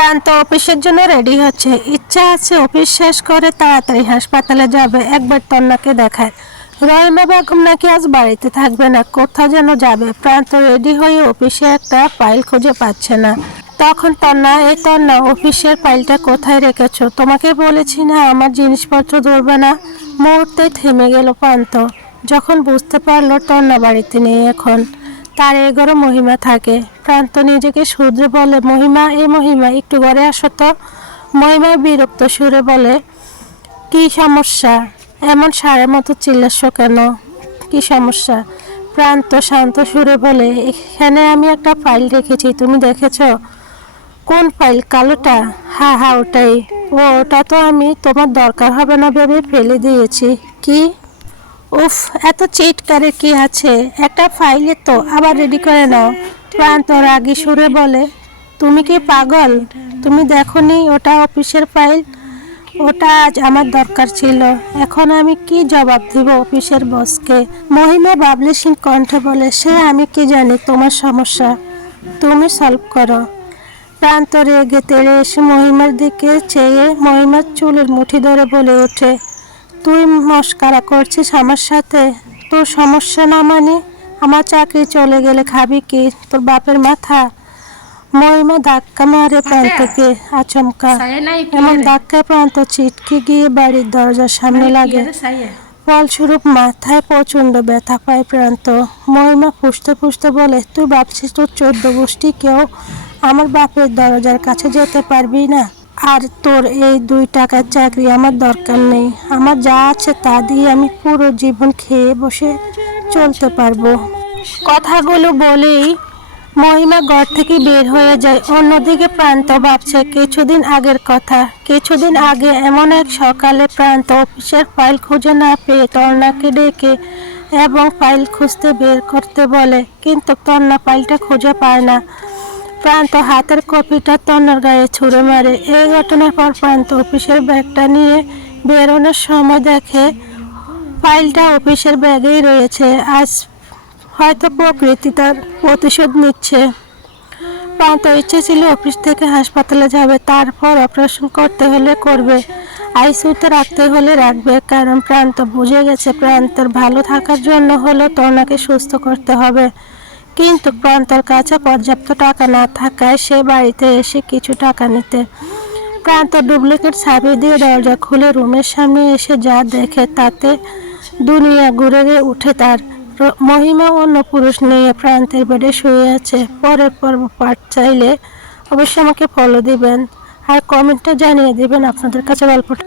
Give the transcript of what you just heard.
প্রান্ত অফিসের জন্য রেডি হচ্ছে। ইচ্ছা আছে অফিস শেষ করে তাড়াতাড়ি হাসপাতালে যাবে, একবার তন্নাকে দেখায়। রহিমা বেগম নাকি আজ বাড়িতে থাকবে না, কোথাও যেন যাবে। প্রান্ত রেডি হয়ে অফিসে একটা ফাইল খুঁজে পাচ্ছে না। তখন তন্না, এই তন্না, অফিসের ফাইলটা কোথায় রেখেছো? তোমাকে বলেছি না আমার জিনিসপত্র ধরবে না। মুহূর্তে থেমে গেল প্রান্ত, যখন বুঝতে পারলো তন্না বাড়িতে নেই এখন। তার এগোরো মহিমা থাকে। প্রান্ত নিজেকে শুধরে বলে, মহিমা, এই মহিমা, একটু ঘরে আসো তো। মহিমা বিরক্ত সুরে বলে, কি সমস্যা? এমন সারের মতো চিল্লাচ্ছ কেন? কি সমস্যা? প্রান্ত শান্ত সুরে বলে, এখানে আমি একটা ফাইল রেখেছি, তুমি দেখেছো? কোন ফাইল? কালোটা? হ্যাঁ হ্যাঁ, ওটাই। ওটা তো আমি তোমার দরকার হবে না ভেবে ফেলে দিয়েছি। কি? উফ, এত চিৎকারের কি আছে? একটা ফাইলে তো, আবার রেডি করে নাও। প্রান্ত রাগী সুরে বলে, তুমি কি পাগল? তুমি দেখোনি ওটা অফিসের ফাইল? ওটা আজ আমার দরকার ছিল। এখন আমি কি জবাব দিব অফিসের বসকে? মহিমা বাবলিসিং কণ্ঠে বলে, সে আমি কি জানি, তোমার সমস্যা তুমি সলভ করো। প্রান্ত রেগে তেড়ে এসে মহিমার দিকে চেয়ে মহিমার চুলের মুঠি ধরে বলে ওঠে, তুই মস্কারা করছিস আমার সাথে? তোর সমস্যা না মানে? আমার চাকরি চলে গেলে খাবি কি? তোর বাপের মাথা? মহিমা ধাক্কা মারে প্রান্তকে আচমকা। এমন ধাক্কায় প্রান্ত ছিটকে গিয়ে বাড়ির দরজার সামনে লাগে। ফলস্বরূপ মাথায় প্রচণ্ড ব্যথা পায় প্রান্ত। মহিমা ফুসতে ফুসতে বলে, তুই ভাবছিস তোর 14 গোষ্ঠী কেউ আমার বাপের দরজার কাছে যেতে পারবি না? আর তোর এই 2 টাকার চাকরি আমার দরকার নেই। আমার যা আছে তা দিয়ে আমি পুরো জীবন খেয়ে বসে চলতে পারবো। কথাগুলো বলেই মহিমা ঘর থেকে বের হয়ে যায়। অন্যদিকে প্রান্ত ভাবছে কিছুদিন আগের কথা। কিছুদিন আগে এমন এক সকালে প্রান্ত অফিসের ফাইল খুঁজে না পেয়ে তন্নাকে ডেকে এবং ফাইল খুঁজতে বের করতে বলে, কিন্তু তন্না ফাইলটা খুঁজে পায় না। প্রান্ত হাতের কপিটা তন্নার গায়ে ছুঁড়ে মারে। এই ঘটনার পর প্রান্ত অফিসের ব্যাগটা নিয়ে বেরোনোর সময় দেখে ফাইলটা অফিসের ব্যাগেই রয়েছে। আজ হয়তো প্রকৃতি তার প্রতিশোধ নিচ্ছে। প্রান্ত ইচ্ছে ছিল অফিস থেকে হাসপাতালে যাবে, তারপর অপারেশন করতে হলে করবে, আইসিইউতে রাখতে হলে রাখবে। কারণ প্রান্ত বুঝে গেছে প্রান্তর ভালো থাকার জন্য হলো তন্নাকে সুস্থ করতে হবে। কিন্তু প্রান্তর কাছে পর্যাপ্ত টাকা না থাকায় সে বাড়িতে এসে কিছু টাকা নিতে। প্রান্ত ডুপ্লিকেট চাবি দিয়ে দরজা খুলে রুমের সামনে এসে যা দেখে তাতে দুনিয়া ঘুরে উঠে তার। মহিমা অন্য পুরুষ নিয়ে প্রান্তের বেডে শুয়ে আছে। পরের পর্ব পার্ট চাইলে অবশ্যই আমাকে ফলো দিবেন আর কমেন্টে জানিয়ে দিবেন আপনাদের কাছে গল্পটা